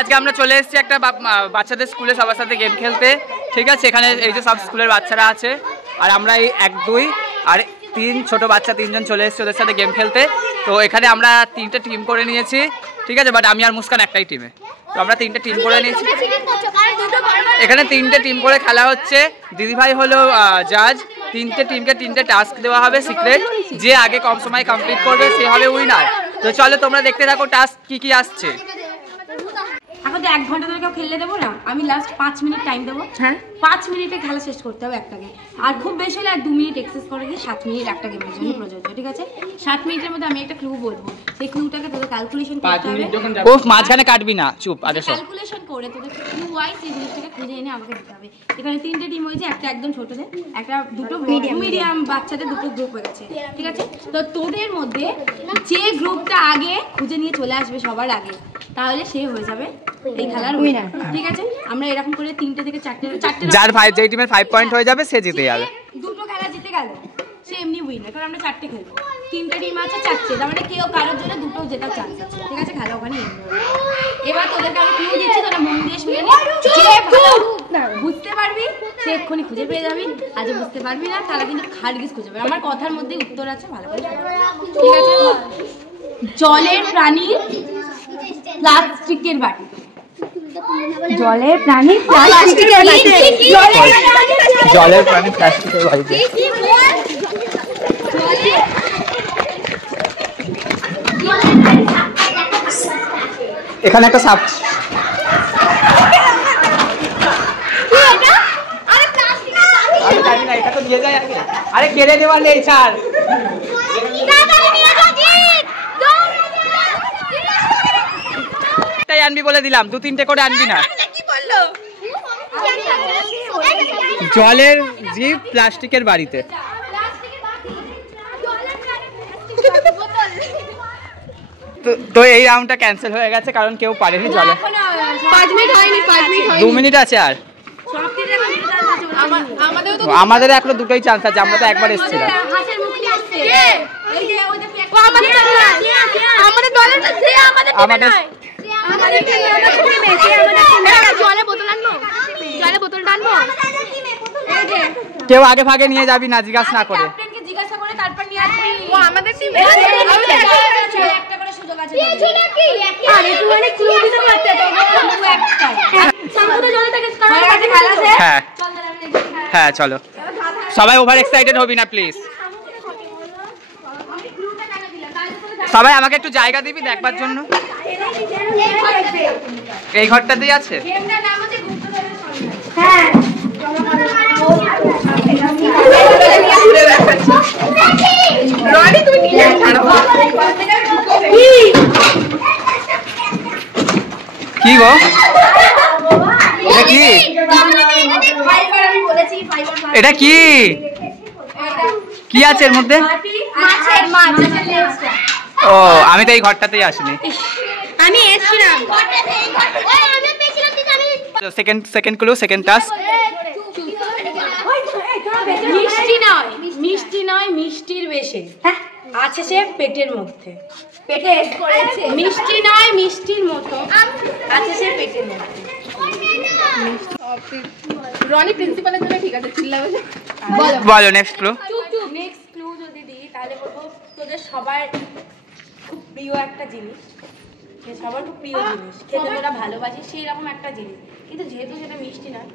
আজকে আমরা চলে এসেছি একটা বাচ্চাদের স্কুলে সবার সাথে গেম খেলতে, ঠিক আছে। এখানে এই যে সব স্কুলের বাচ্চারা আছে, আর আমরা এই 1, 2 আর 3 ছোট বাচ্চা 3 জন চলে এসেছি ওদের সাথে গেম খেলতে। তো এখানে আমরা 3টে টিম করে নিয়েছি, ঠিক আছে। বাট আমি আর মুস্কান একটাই টিমে, তো আমরা 3টে টিম করে নিয়েছি। এখানে 3টে টিম করে খেলা হচ্ছে। দিদিভাই হলো জাজ। 3টে টিমকে 3টে টাস্ক দেওয়া হবে সিক্রেট, যে আগে কম সময় কমপ্লিট করবে সে হবে উইনার। তো চলো তোমরা দেখতে থাকো টাস্ক কি কি আসছে। এখন তো 1 ঘন্টা ধরে কেউ খেললে দেবো না, আমি লাস্ট 5 মিনিট টাইম দেবো। হ্যাঁ, 5 মিনিটে খেলা শেষ করতে হবে একটা গেম, আর খুব বেশি হলে আর 2 মিনিট এক্সেস করে দিয়ে 7 মিনিট একটা গেমের জন্য প্রযোজ্য, ঠিক আছে। 7 মিনিটের মধ্যে আমি একটা ক্লু বলবো, সেই ক্লুটাকে তোদের ক্যালকুলেশন করতে হবে। ও মাঝখানে কাটবি না, চুপ আগে সব ক্যালকুলেশন করে তোদের ক্লু ওয়াইজ এই জিনিসটাকে খুঁজে এনে আমাকে দিতে হবে। এখানে 3টে টিম হয়েছে, একটা একদম ছোটদের, একটা দুটো মিডিয়াম বাচ্চাদের, দুটো গ্রুপ হয়ে গেছে, ঠিক আছে। তো তোদের মধ্যে যে গ্রুপটা আগে খুঁজে নিয়ে চলে আসবে সবার আগে, তাহলে সে হয়ে যাবে এই খেলার উইনার, ঠিক আছে। আমরা এরকম করে 3টে থেকে 4টে যার যেই টিমের 5 পয়েন্ট হয়ে যাবে সে জিতে যাবে। দুটো খেলা জিতে গেল সে এমনি উইনার, কারণ আমরা 4টে খেলবো। 3টে টিম আছে 4টে, তার মানে কেউ কারোর জন্য দুটো জেতার চান্স আছে, ঠিক আছে। খেলা ওখানে এবার তোদেরকে আমি ক্লু দিচ্ছি, তোরা মন দিয়ে শুনে নে। বুঝতে পারবি সে এক্ষুনি খুঁজে পেয়ে যাবি, আজ বুঝতে পারবি না তারা কিন্তু খারগিস খুঁজে পাবে। আমার কথার মধ্যে উত্তর আছে, ভালো করে, ঠিক আছে। জলের প্রাণী প্লাস্টিকের বাটি। জলের প্রাণী প্লাস্টিকের বাটি। জলের প্রাণী প্লাস্টিকের বাটি। এখানে একটা সাপ। এটা তো নিয়ে যায় আগে। আরে কেড়ে দেওয়া নেই, ছাড়। একটাই আনবি বলে দিলাম, 2-3টে করে আনবি না। জলের জিপ প্লাস্টিকের বাড়িতে। তো এই রাউন্ডটা ক্যান্সেল হয়ে গেছে, কারণ কেউ পারেনি। জলে 5 মিনিট হয়নি, 5 মিনিট হয়নি, 2 মিনিট আছে। আর আমাদের এখনো দুটোই চান্স আছে, আমরা তো একবার এসেছিলাম। কেউ আগে ভাগে নিয়ে যাবি না, জিজ্ঞাসা না করে। হ্যাঁ হ্যাঁ চলো, সবাই ওভার এক্সাইটেড হবি না প্লিজ। সবাই আমাকে একটু জায়গা দিবি দেখবার জন্য। এই ঘরটাতেই আছে। কি গো, এটা কি? এটা কি কি আছে এর মধ্যে? ও, আমি তো এই ঘরটাতেই আসিনি। আমি এসেছিলাম। Second clue, second task. মিষ্টি নয়, মিষ্টির বেশে আছে সে পেটের মধ্যে। পেটে করেছে। মিষ্টি নয়, মিষ্টির মতো আছে সে পেটের মধ্যে। রনি প্রিন্সিপালের জন্য ঠিক আছে, চিল্লাবে। বলো নেক্সট ক্লু। নেক্সট ক্লু যদি দিই তাহলে বলবো তোদের সবার খুব প্রিয় একটা জিনিস, সবার খুব প্রিয় জিনিস, খেতে তোরা ভালোবাসিস সেই রকম একটা জিনিস, কিন্তু যেহেতু সেটা মিষ্টি নয়,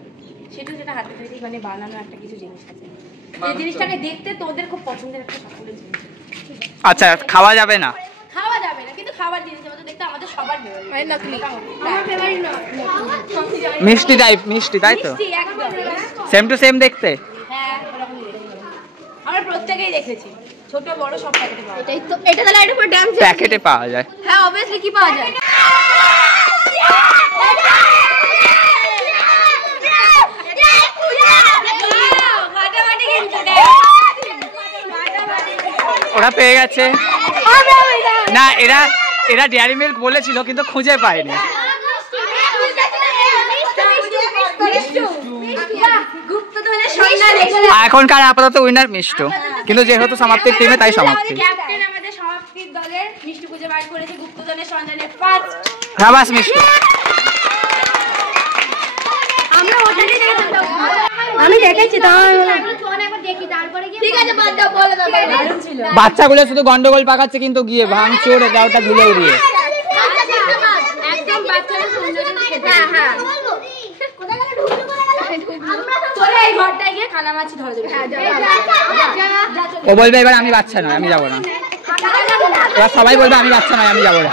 সেটা হাতে তৈরি মানে বানানো একটা কিছু জিনিস আছে। এই জিনিসটাকে দেখতে তোদের খুব পছন্দের একটা সকলের জিনিস। আচ্ছা, খাওয়া যাবে না? খাওয়া যাবে না, কিন্তু খাবার জিনিস আমাদের দেখতে আমাদের সবার মিষ্টি টাইপ, মিষ্টি তাই তো? সেম টু সেম দেখতে। হ্যাঁ, আমরা প্রত্যেকেই দেখেছি, ছোট বড় সব প্যাকেটে পাওয়া যায়। এটাই তো, এটা তাহলে এর উপর ড্যাম প্যাকেটে পাওয়া যায়। হ্যাঁ, অবভিয়াসলি কি পাওয়া যায়? ওরা পেয়ে গেছে না, এরা ডেয়ারি মিল্ক বলেছিল কিন্তু খুঁজে পায়নি। এখনকার আপাতত উইনার মিষ্টু, কিন্তু যেহেতু সমাপ্তির টিমে তাই সমাপ্তি। ক্যাপ্টেন আমাদের সমাপ্তির দলের মিষ্টু খুঁজে বার করেছে গুপ্তধনের সন্ধানে ফার্স্ট। হ্যাঁ, বাস মিষ্টু। আমি দেখেছি বাচ্চাগুলো শুধু গন্ডগোল পাকাচ্ছে কিন্তু গিয়ে ভাঙচুর এটা ওটা ধুলে উড়িয়ে। ও বলবে এবার আমি বাচ্চা নয় আমি যাবো না, এবার সবাই বলবে আমি বাচ্চা নয় আমি যাবো না।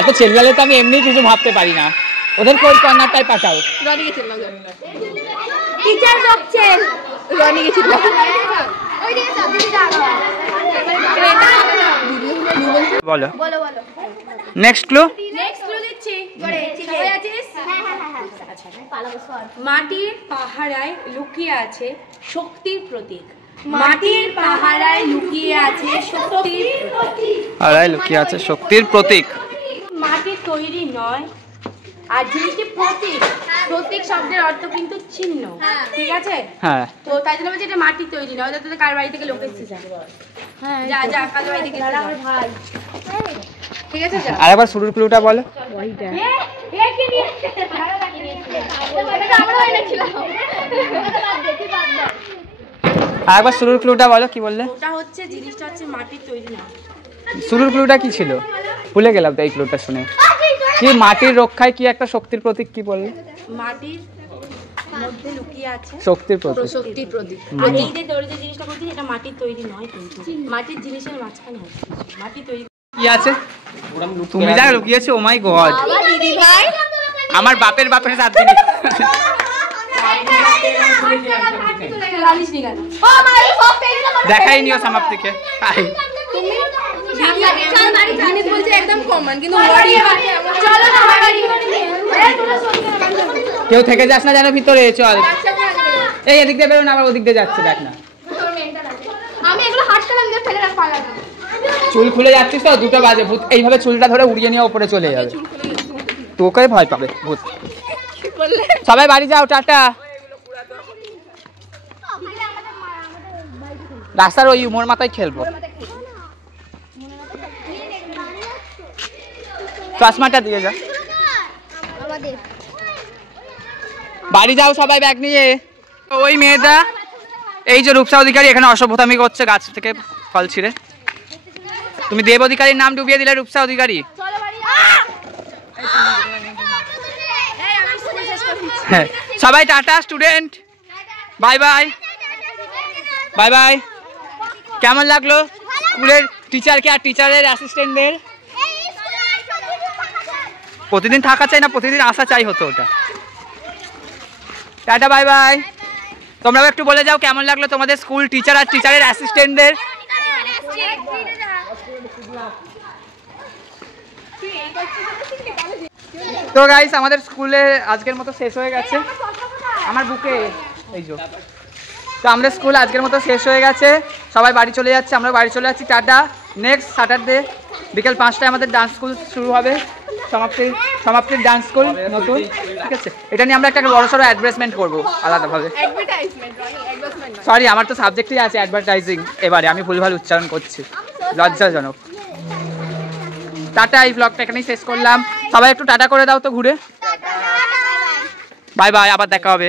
এত ছেলেবেলে তো আমি এমনি কিছু ভাবতে পারি না, ওদের কোন কর্নারটাই পাঠাও। বলো নেক্সট ক্লু। মাটির পাহারায় লুকিয়ে আছে শক্তির প্রতীক। মাটির পাহারায় লুকিয়ে আছে শক্তির প্রতীক। পাহারায় লুকিয়ে আছে শক্তির প্রতীক। মাটির তৈরি নয় আর জিনিসটি প্রতীক। প্রতীক শব্দের অর্থ কিন্তু চিহ্ন, ঠিক আছে? হ্যাঁ, তো তাই জন্য বলছি এটা মাটির তৈরি নয়। তোদের কার বাড়ি থেকে লোক এসেছে যা যা কার বাড়ি থেকে আমার ভাই, ঠিক আছে? যা আরেকবার শুরুর ক্লুটা বলো। ওইটা এ কি নিয়ে আমরা এনেছিলাম। আরেকবার শুরুর ক্লুটা বলো, কি বললে? ওটা হচ্ছে জিনিসটা হচ্ছে মাটির তৈরি না। শুরুর ক্লুটা কি ছিল? ভুলে গেলাম তো এই ক্লুটা শুনে। কি মাটির রক্ষায় কি একটা শক্তির প্রতীক কি বললে? মাটির মধ্যে লুকিয়ে আছে শক্তির প্রতীক। শক্তির প্রতীক। আর এই যে তৈরি যে জিনিসটা করছিস এটা মাটির তৈরি নয়, কিন্তু মাটির জিনিসের মাঝখানে আছে মাটির তৈরি। কি আছে তুমি যা লুকিয়েছো? ও মাই গড, দিদি ভাই আমার বাপের বাপের সাথে দিন দেখাই নিও সমাপ্তিকে। কেউ থেকে যাস না যেন ভিতরে। চল এই এদিক দিয়ে বেরো না, আবার ওদিক দিয়ে যাচ্ছে দেখ না। চুল খুলে যাচ্ছিস তো, 2টা বাজে। ভূত এইভাবে চুলটা ধরে উড়িয়ে নিয়ে উপরে চলে যাবে, তোকে ভয় পাবে ভূত। সবাই বাড়ি যাও, টাটা। রাস্তার ওই মোর মাথায় খেলবো। চশমাটা দিয়ে যা, বাড়ি যাও সবাই ব্যাগ নিয়ে। ওই মেয়েটা এই যে রূপসা অধিকারী এখানে অসভ্যতামি করছে গাছ থেকে ফল ছিঁড়ে। তুমি দেব অধিকারীর নাম ডুবিয়ে দিলে রূপসা অধিকারী। হ্যাঁ সবাই tata student, bye bye bye bye. কেমন লাগলো স্কুলের টিচারকে আর টিচারের অ্যাসিস্ট্যান্টদের? প্রতিদিন থাকা চাই না, প্রতিদিন আসা চাই হতো ওটা। Tata bye bye. তোমরাও একটু বলে যাও কেমন লাগলো তোমাদের স্কুল টিচার আর টিচারের অ্যাসিস্ট্যান্টদের। তো গাইস আমাদের স্কুলে আজকের মতো শেষ হয়ে গেছে। আমার বুকে এই যে। তো আমাদের স্কুল আজকের মতো শেষ হয়ে গেছে, সবাই বাড়ি চলে যাচ্ছে, আমরা বাড়ি চলে যাচ্ছি। টাটা। নেক্সট স্যাটারডে বিকেল 5টায় আমাদের ডান্স স্কুল শুরু হবে, সমাপ্তির ডান্স স্কুল নতুন, ঠিক আছে? এটা নিয়ে আমরা একটা বড়সড় অ্যাডভার্টাইজমেন্ট করবো আলাদাভাবে। সরি আমার তো সাবজেক্টই আছে অ্যাডভার্টাইজিং, এবারে আমি ভুলভাল উচ্চারণ করছি, লজ্জাজনক। টাটা, এই ব্লগটা এখানেই শেষ করলাম। সবাই একটু টাটা করে দাও তো ঘুরে। বাই বাই, আবার দেখা হবে।